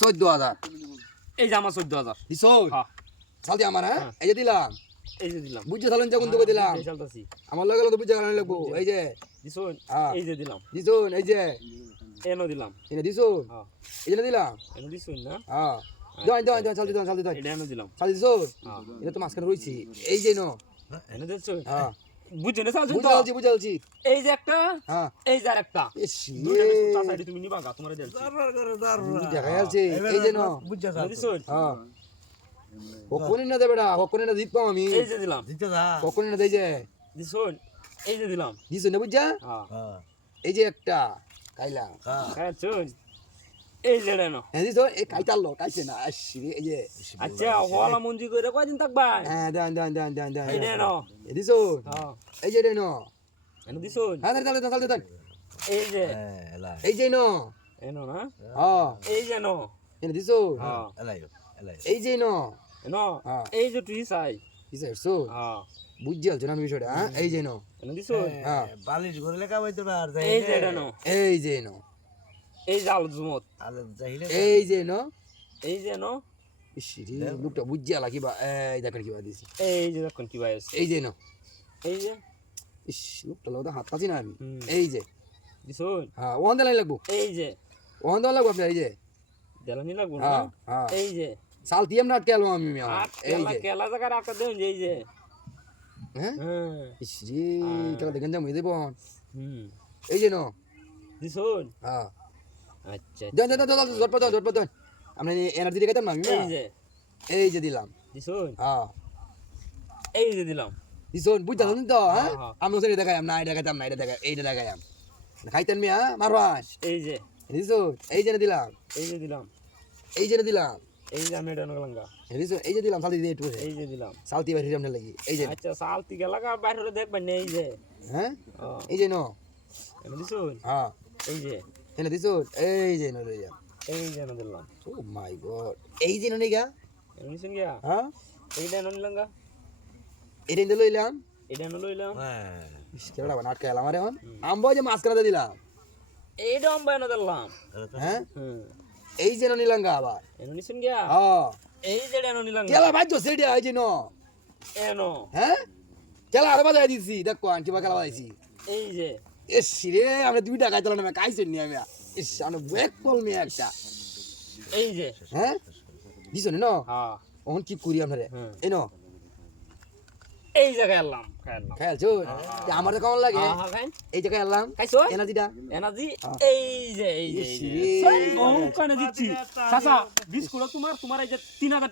14,000 এই যে আমার 14,000 দিছো হ্যাঁ সালতি আমার হ্যাঁ এই যে দিলাম এই যে দিলাম বুঝছো সালন যখন তোকে দিলাম এই চালতাছি আমার লাগে তো বুঝা গান লাগবো এই যে দিছুন হ্যাঁ এই যে দিলাম দিছো এই যে এনো দিলাম এটা দিছো হ্যাঁ এই যে দিলাম এনো দিছুন না হ্যাঁ দন সালতি দন এটা এনো দিলাম সালতি দিছো হ্যাঁ এটা তো মাঝখানে রইছি এই যে নো এনো দিছুন হ্যাঁ বুঝছো না চালছুন তো বুঝালছি এই যে একটা হ্যাঁ এই যে আরেকটা ইস দুইটা তা সাইডে তুমি নিবা গা তোমারে দেলছি দেখা যাচ্ছে এই যে নো এনো দিছুন হ্যাঁ কখনই না দেবে না কখনই না জিতবো আমি এই যে দিলাম কখনই না দেই যে দিছুন এই যে দিলাম দিছো না বুঝছা হ্যাঁ এই যে একটা কাইলা খাচ্ছুন এই যে এনো হ্যাঁ দিছো এই কাইতালো কাইছে না আসি এই যে আচ্ছা হলা মঞ্জি করে কয়দিন থাকবা হ্যাঁ দেন এই যে এনো এই দিছো হ্যাঁ এই যে নো এনো দিছুন হ্যাঁ দেন এই যে এই যে নো এনো না হ্যাঁ এই যে এনো এনে দিছো হ্যাঁ এই যে নো এনো হ্যাঁ এই যে তুই চাই দিছো হ্যাঁ বুঝছো না বিষয়টা হ্যাঁ এই যে নো এনো দিছুন হ্যাঁ বালিশ করে লেখা হইতো না আর এই যে এনো এই যে নো এই যে আলো জুমত আলে যাইলে এই যে নো এই যে এনো ইসিরি লোকটা বুঝছে আলা কিবা এই দেখেন কিবা দিছি এই যে দেখুন কি ভাই আছে এই যে নো এই যে ইস লোকটা লোকটা হাত পাচ্ছি না আমি হুম। এই যে দিছুন হ্যাঁ ওখান দেলাই লাগবো এই যে ওখান দেওয়া লাগবো আপনার এই যে দেলানি লাগবো না হ্যাঁ হ্যাঁ এই যে সাল দিয়ে না আটকে আমি আর এই কেলা যে কেলা জায়গা রাখা দেন যে এই যে হ্যাঁ হ্যাঁ ইসরি কেলা দেখেন যাম দেব হুম এই যে নো দিছুন হ্যাঁ আচ্ছা দেন ঝটপট আমরা এনার্জি দেখাতাম না আমি এই যে এই যে দিলাম দিছুন হ্যাঁ এই যে দিলাম দিছুন বুঝতাম তো হ্যাঁ হ্যাঁ। আমি ওখানে দেখাইম না এটা দেখাতাম না এটা দেখা এইটা দেখাইম খাইতেন মিয়া মারবাস এই যে দিছুন এই যে দিলাম এই যে দিলাম এই যে দিলাম এই যে আমি এটা নগলাঙ্গা দিছুন এই যে দিলাম সালতি দিয়ে একটু এই যে দিলাম সালতি বাইরে আমরা লাগি এই যে আচ্ছা সালতি গেলাগা বাইরে দেখবেন না এই যে হ্যাঁ ও এই যে নো এনে দিছুন হ্যাঁ এই যে এনে দিছুন এই যে নো লইয়া এই যে এনে দিলাম ও মাই গড এই যে নো নিগা এনে দিছুন গিয়া হ্যাঁ এইটা এনে নিলাঙ্গা এটা ইন্দে লইলাম এটা এনে লইলাম কেলা বানা আটকে এলাম আরে এখন আমবো যে মাঝখানে দিলাম এইটা আম্বা এনে দিলাম হ্যাঁ হুম এই যে নো নিলাঙ্গা আবার এনে নিছুন গিয়া হ্যাঁ এই যে এনে নিলাঙ্গা কেলা ভাই তো সেটা এই যে নো এনো হ্যাঁ কেলা আরে বাজাই দিছি দেখো আন কিবা কেলা বাজাইছি এই যে এস রে আমরা 2 টাকা চালানো আমি খাইছেন নি আমি ইস আমি ব্রেক কল মি একটা এই যে হ্যাঁ দিছনি ন হ্যাঁ ওহন কি করি আমরা হুম। এই ন এই জায়গায় এলাম খাইলাম খেলছো আমার তো কেমন লাগে খাইন এই জায়গায় এলাম খাইছো এনার্জিটা এনার্জি হ্যাঁ। এই যে এই যে ইস রে। সরি বহু কানে দিচ্ছি চাচা বিস্কুট তোমার এই যে 3000 টাকা